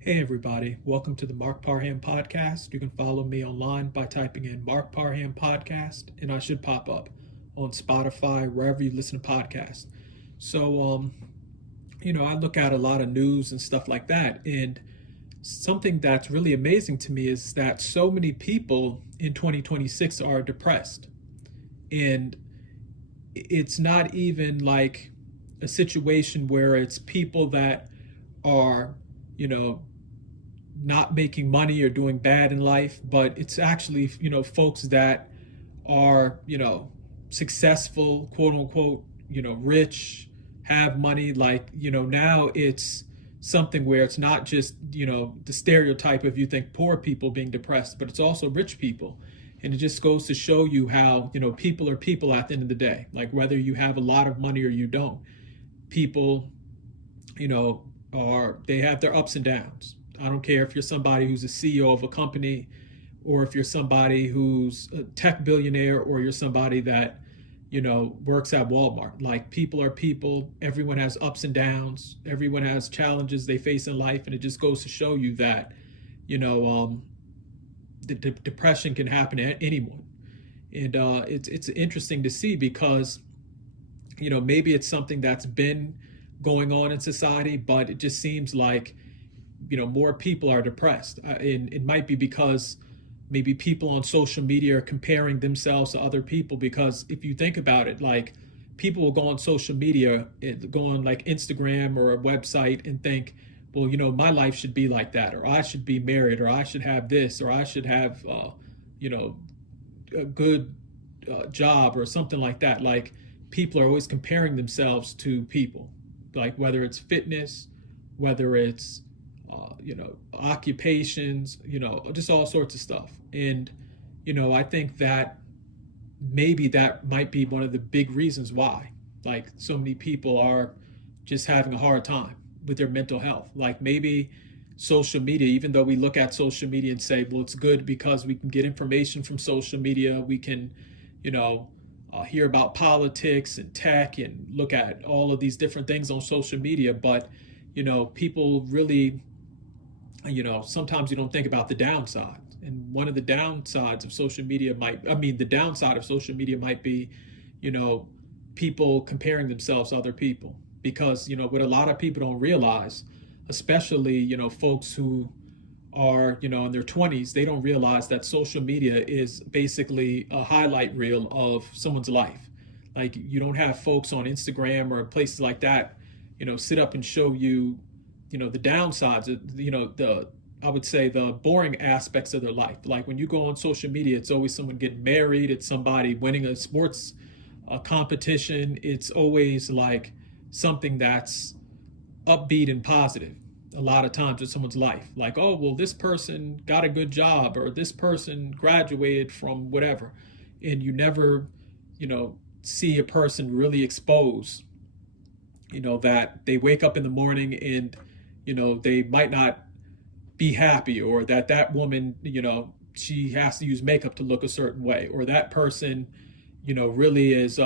Hey everybody, welcome to the Mark Parham podcast. You can follow me online by typing in Mark Parham podcast and I should pop up on Spotify, wherever you listen to podcasts. So I look at a lot of news and stuff like that, and something that's really amazing to me is that so many people in 2026 are depressed. And it's not even like a situation where it's people that are, you know, not making money or doing bad in life, but it's actually, folks that are, successful, quote unquote, rich, have money. Like, now it's something where it's not just, the stereotype of you think poor people being depressed, but it's also rich people. And it just goes to show you how, people are people at the end of the day. Like whether you have a lot of money or you don't, people, they have their ups and downs. I don't care if you're somebody who's a CEO of a company, or if you're somebody who's a tech billionaire, or you're somebody that, works at Walmart. Like people are people. Everyone has ups and downs. Everyone has challenges they face in life. And it just goes to show you that, the depression can happen to anyone. And it's interesting to see because, maybe it's something that's been going on in society, but it just seems like, more people are depressed. And it might be because maybe people on social media are comparing themselves to other people. Because if you think about it, like people will go on social media, go on like Instagram or a website and think, well, my life should be like that, or I should be married, or I should have this, or I should have, a good job or something like that. Like people are always comparing themselves to people, like whether it's fitness, whether it's occupations, just all sorts of stuff. And, I think that maybe that might be one of the big reasons why, like, so many people are just having a hard time with their mental health. Like maybe social media, even though we look at social media and say, well, it's good because we can get information from social media, we can, hear about politics and tech and look at all of these different things on social media. But, people really, sometimes you don't think about the downside. And one of the downsides of social media the downside of social media might be, you know, people comparing themselves to other people. Because, what a lot of people don't realize, especially, folks who are, in their 20s, they don't realize that social media is basically a highlight reel of someone's life. Like you don't have folks on Instagram or places like that, sit up and show you, the downsides, I would say the boring aspects of their life. Like when you go on social media, it's always someone getting married, it's somebody winning a sports competition. It's always like something that's upbeat and positive a lot of times in someone's life. Like, oh, well, this person got a good job, or this person graduated from whatever. And you never, see a person really expose, that they wake up in the morning and, they might not be happy, or that woman, she has to use makeup to look a certain way, or that person, really is,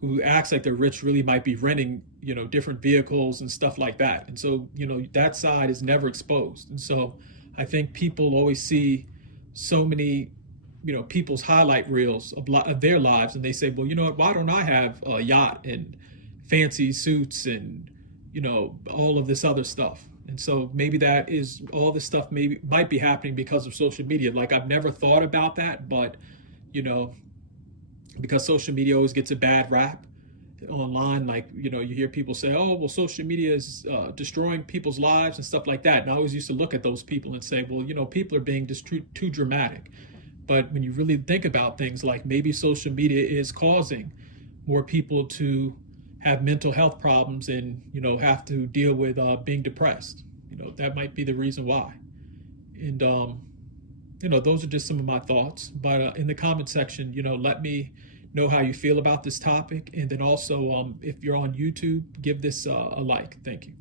who acts like they're rich, really might be renting, different vehicles and stuff like that. And so, that side is never exposed. And so I think people always see so many, people's highlight reels of their lives. And they say, well, what, why don't I have a yacht and fancy suits and, all of this other stuff? And so maybe that is all this stuff might be happening because of social media. Like I've never thought about that, but, because social media always gets a bad rap online. Like, you hear people say, oh, well, social media is destroying people's lives and stuff like that. And I always used to look at those people and say, well, people are being just too dramatic. But when you really think about things, like maybe social media is causing more people to have mental health problems and, have to deal with being depressed. That might be the reason why. And, those are just some of my thoughts. But in the comment section, let me know how you feel about this topic. And then also, if you're on YouTube, give this a like. Thank you.